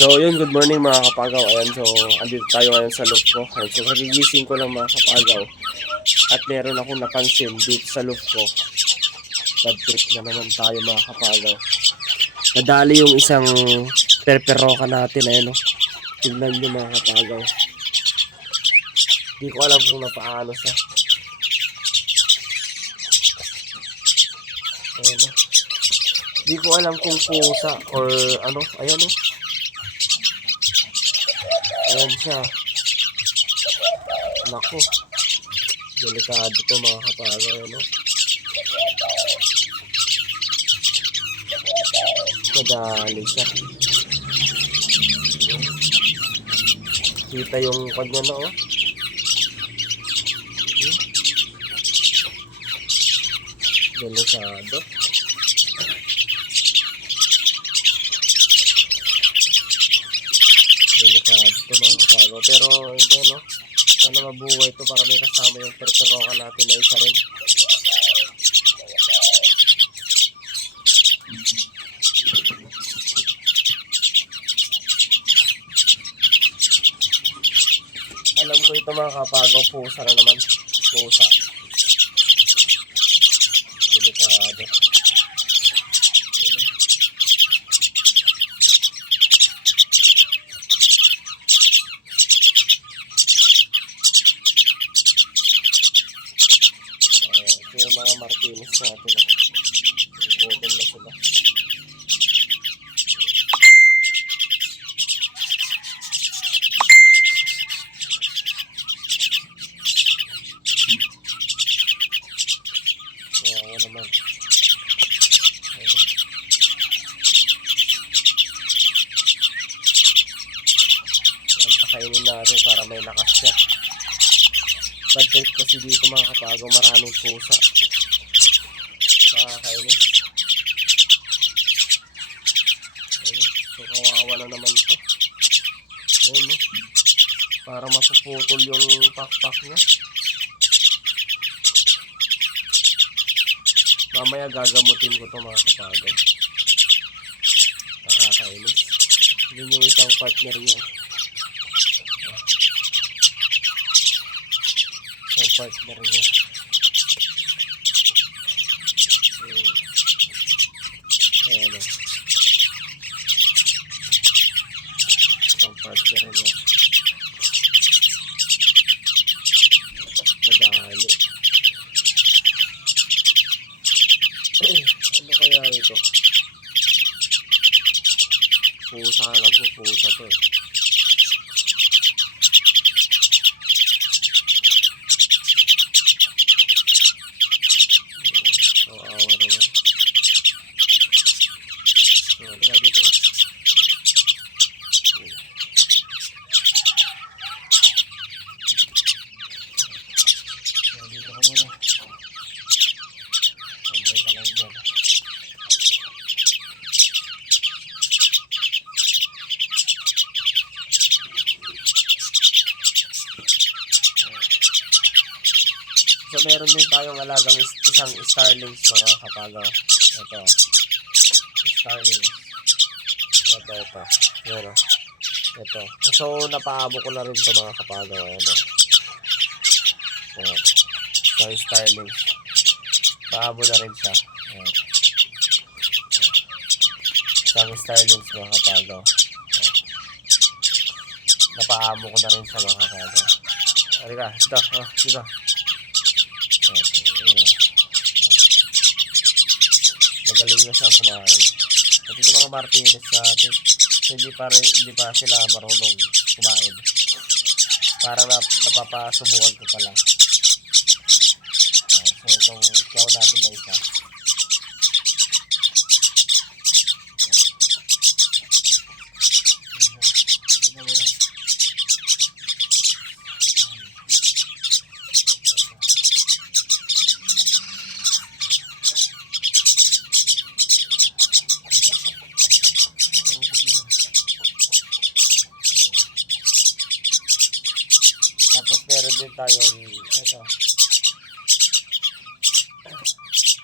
So, yun, good morning mga kapagaw. Ayan, so, andito tayo ngayon sa loop ko. Ayan, so, kagigising ko lang mga kapagaw. At meron akong napansin dito sa loop ko. Bad trip na naman tayo mga kapagaw. Nadali yung isang perperoka natin, ayan o. Tignan nyo mga kapagaw. Hindi ko alam kung napaano siya. Ayan o. Hindi ko alam kung pusa or ano, ayan o. Ayan siya. Naku. Delikado to mga kapagaw, no? Kadali siya. Kita yung kanya na, oh. Delikado. Delikado to mga kapagaw. Pero, hindi, no? Sana mabuhay to para may kasama yung perperoka natin na isa rin. Alam ko ito mga kapagaw, pusa na naman. Pusa. Delikado. Ito yung mga Martinez natin. Gutom na sila. Ayan naman. Ayan, pakainin natin para may lakas siya. Bad trip kasi dito mga kapagaw, maraming pusa. Nakakainis. Ayun, so kawawa na naman to. Ayun, no? Para mapuputol yung pakpak niya. Mamaya gagamutin ko to mga kapagaw. Nakakainis. Yun yung isang partner niya. Isang partner niya. Ayan o. Isang partner niya. Madali. Ano kaya ito? Pusa lang po. Pusa to eh. Awa naman. So, halika dito ka. Dito ka muna. Sambay ka lang dyan. So, meron din tayong alagang isang starlings mga kapagaw. Ito. Starlings. Ito. Yan o. Ito. So, napaamo ko na rin ito mga kapagaw. Ayan o. Ayan. So, starlings. Paamo na rin siya. Ayan. Isang starlings mga kapagaw. Ayan. Napaamo ko na rin siya mga kapagaw. Halika. Ito. Dito. Magaling na siyang kumain. At ito mga Martinez natin, hindi pa sila marunong kumain. Parang napapasubukan ko pa lang. So itong chow natin na isa. Tapos meron din tayong ito.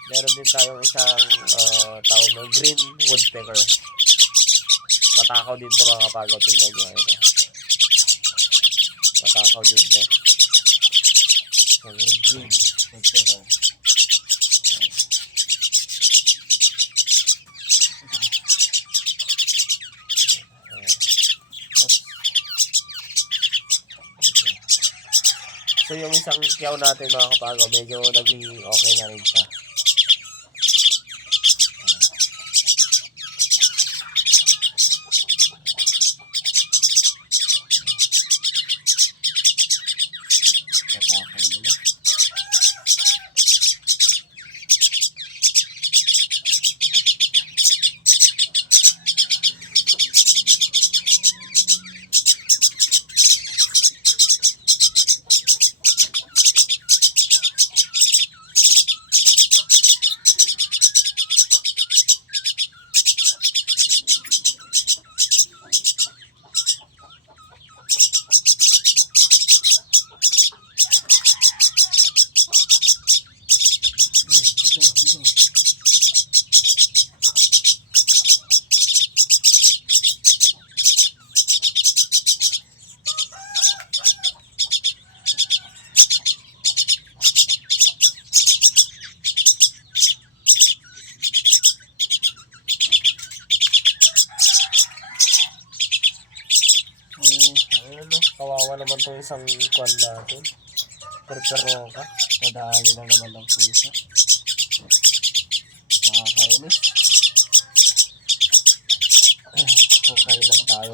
Meron din tayong isang tawag na green woodpecker. Matakaw dito mga kapagaw. Tingnan nyo. Ayan, oh. Matakaw dito. So, green. Ito, so yung isang kiyaw natin mga kapagaw, medyo naging okay na rin siya. Tatakaw nila. Kawawa naman itong isang kwan natin. Pero ka. Nadali na naman ng pusa. Nakakainis. Kung kailan tayo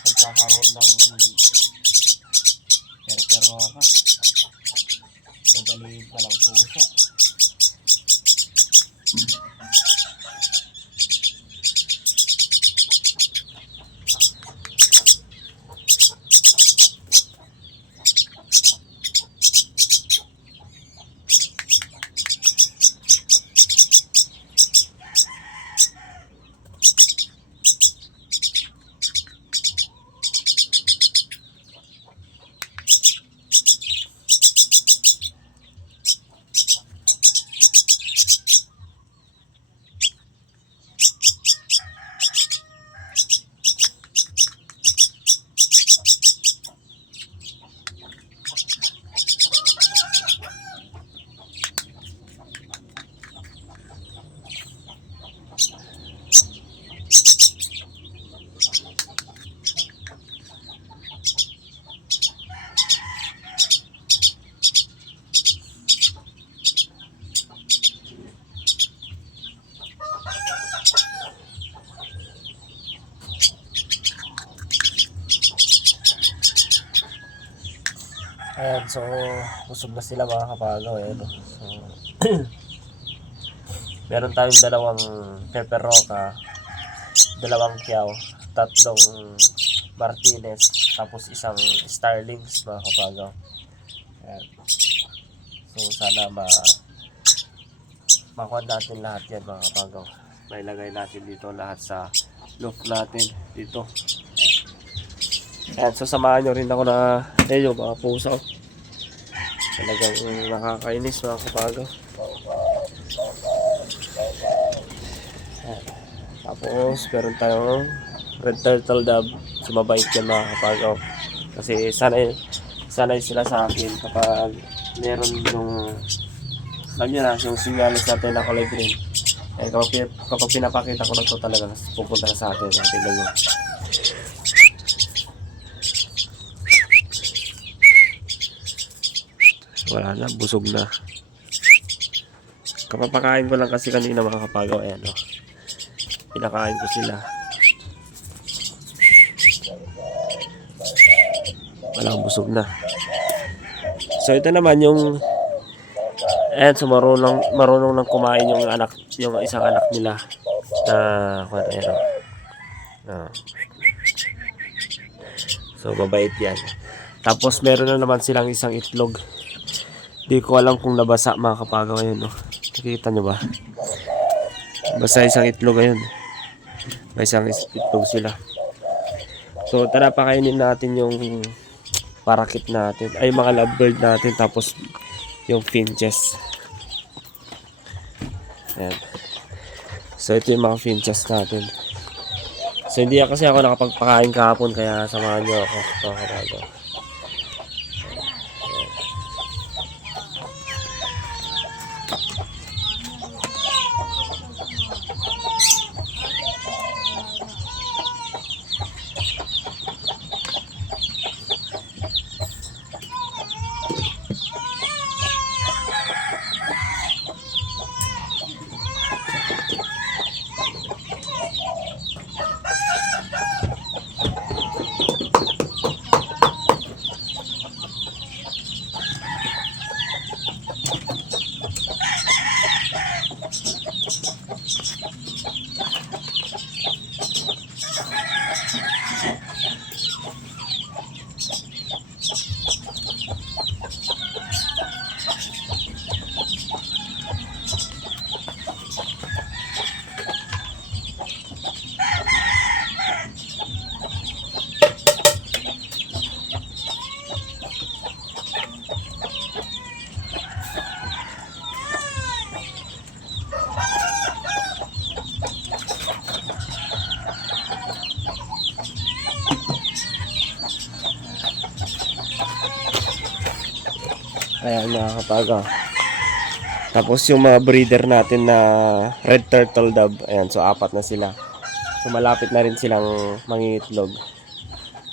magkakaroon ng pero ka. Nadaliin pa lang pusa. Ayan, so busog na sila mga kapagaw. Ayan, so meron tayong dalawang peperoka, dalawang kiyaw, tatlong Martinez, tapos isang starlings mga kapagaw. Ayan. So sana makuha natin lahat yan mga kapagaw. Mailagay natin dito lahat sa loop natin dito. Ayan, so samahan nyo rin ako na mga pusa. Talagang nakakainis mga kapagaw. Ayan. Tapos meron tayong red turtle dove. Sumabait yan mga kapagaw. Kasi sanay sila sa akin kapag meron yung alam nyo na, yung sinyalis natin na kulay green. Eh, kapag pinapakita ko na ito talaga pupunta na sa atin. Tingnan nyo. Wala na, busog na. Kapapakain ko lang kasi kanina mga kapagaw. Ayan, no? Pinakain ko sila. Walang busog na. So ito naman yung ayan, so marunong nang kumain yung isang anak nila na ayan, no? So mabait yan. Tapos meron na naman silang isang itlog. Di ko alam kung nabasa mga kapagaw. Ayun, no? Nakikita nyo ba? Basa isang itlog ayun. May isang itlog sila. So tara, pakainin natin yung parakit natin. Ay, mga lovebird natin. Tapos yung finches. Ayan. So ito yung mga finches natin. So hindi kasi ako nakapagpakain kahapon kaya samahan nyo ako mga kapagaw. Ayan mga kapagaw. Tapos yung mga breeder natin na red turtle dove, ayan, so 4 na sila. So malapit na rin silang mangingitlog.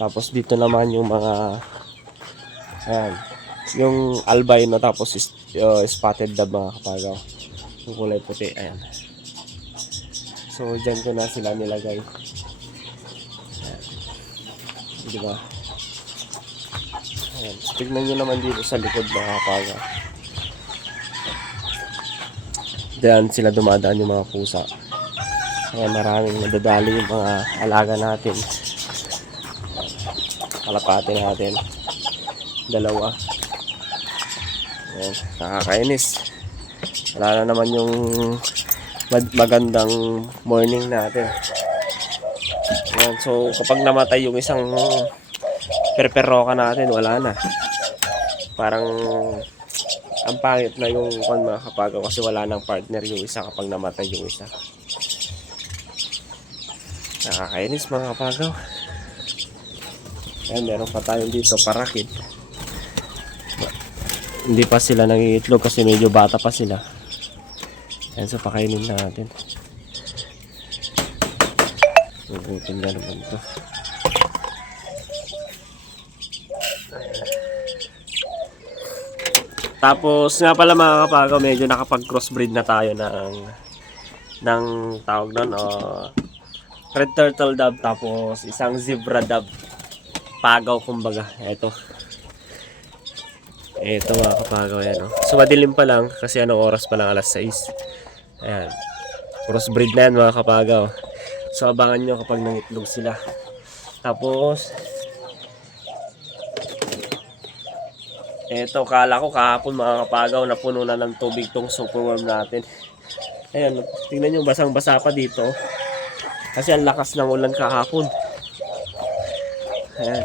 Tapos dito naman yung mga, ayan, yung albino tapos spotted dove mga kapagaw. Yung kulay puti, ayan. So dyan ko na sila nilagay. Ayan. Diba? Ayan. Tignan nyo naman dito sa likod mga kapagaw. Diyan sila dumadaan yung mga pusa. Kaya maraming nadadali yung mga alaga natin. Kalapati natin. 2. Ayan, nakakainis. Wala na naman yung magandang morning natin. Ayan, so kapag namatay yung isang perperoka natin, wala na. Parang ang pangit na yung mga kapagaw kasi wala nang partner yung isa kapag namatay yung isa. Nakakainis mga kapagaw. Ayan, meron pa tayong dito parakit. Hindi pa sila nangiitlog kasi medyo bata pa sila. Ayan, so pakainin natin. Ugutin na naman ito. Tapos nga pala mga kapagaw, medyo nakapag-crossbreed na tayo ng tawag doon, red turtle dove tapos isang zebra dove. Pagaw kumbaga. Ito mga kapagaw yan. So madilim pa lang kasi anong oras pa lang, alas 6. Ayan. Crossbreed na yan mga kapagaw. So abangan nyo kapag nangitlog sila. Tapos eto, kala ko kahapon mga kapagaw na puno na ng tubig tong superworm natin. Ayan, tingnan nyo, basang-basa pa dito. Kasi ang lakas ng ulan kahapon. Ayan.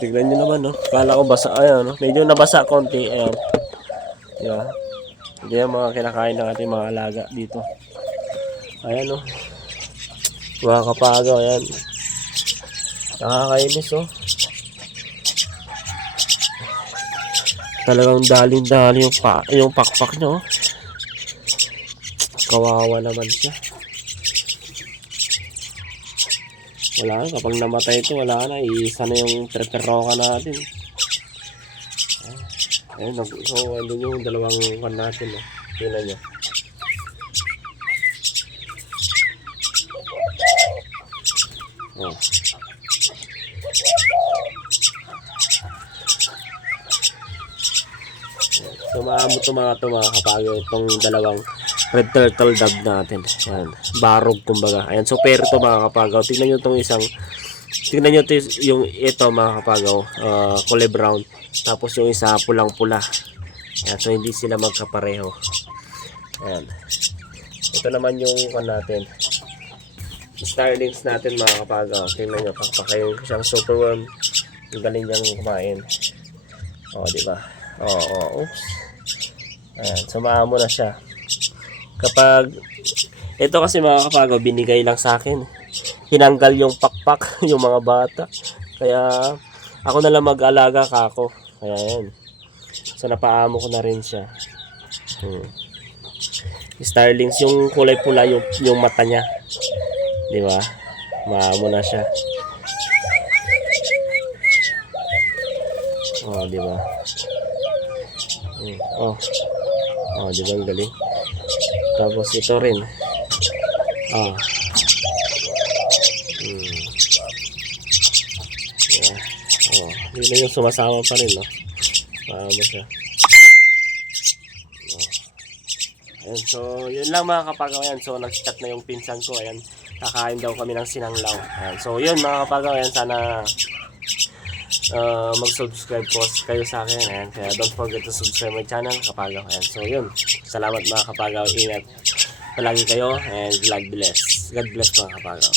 Tingnan nyo naman, no? Kala ko basa, ayan, no? Medyo nabasa konti, ayan. Diba? Hindi yung mga kinakain ng ating mga alaga dito. Ayan, no? Mga kapagaw, ayan. Nakakainis, oh. Talagang daling-dali yung pakpak niya, oh. Kawawa naman siya. Wala na, kapag namatay ito, wala na. Iisa na yung treperoka natin. Ayun, so andun yung dalawang kan natin, oh. Tingnan nyo. Oh. So maamot ito mga kapagaw, itong dalawang red turtle dove natin. Ayan, barog kumbaga. Ayan, so pero ito mga kapagaw, tingnan nyo itong isang, tingnan nyo ito, yung ito mga kapagaw, kulay brown, tapos yung isa pulang pula. Ayan, so hindi sila magkapareho. Ayan, ito naman yung natin, starlings natin mga kapagaw. Tingnan nyo, pakpakayin ko siyang superworm, yung galing niyang kumain. O, diba? Oops. Ayan, so maamo na siya. Kapag Ito kasi mga kapagaw, binigay lang sa akin. Hinanggal yung pakpak, yung mga bata. Kaya ako na lang mag-alaga kako. Kaya yan. So napaamo ko na rin siya. Starlings, yung kulay pula yung mata niya. Di ba? Maamo na siya. Oh, di ba? Oh. Oh, di ba ang galing? Tapos ito rin. Ah. Yeah. Oh, yun na yung sumasama pa rin, no? Maamo siya. Ayan, so, yun lang mga kapagaw. Ayan, so, nag-chat na yung pinsan ko. Ayan, kakain daw kami ng sinanglaw. Ayan, so, yun mga kapagaw. Ayan, sana mag-subscribe po kayo sa akin. Ayan, kaya don't forget to subscribe my channel, kapagaw. Ayan, so, yun. Salamat mga kapagaw. Ingat palagi kayo and God bless. God bless mga kapagaw.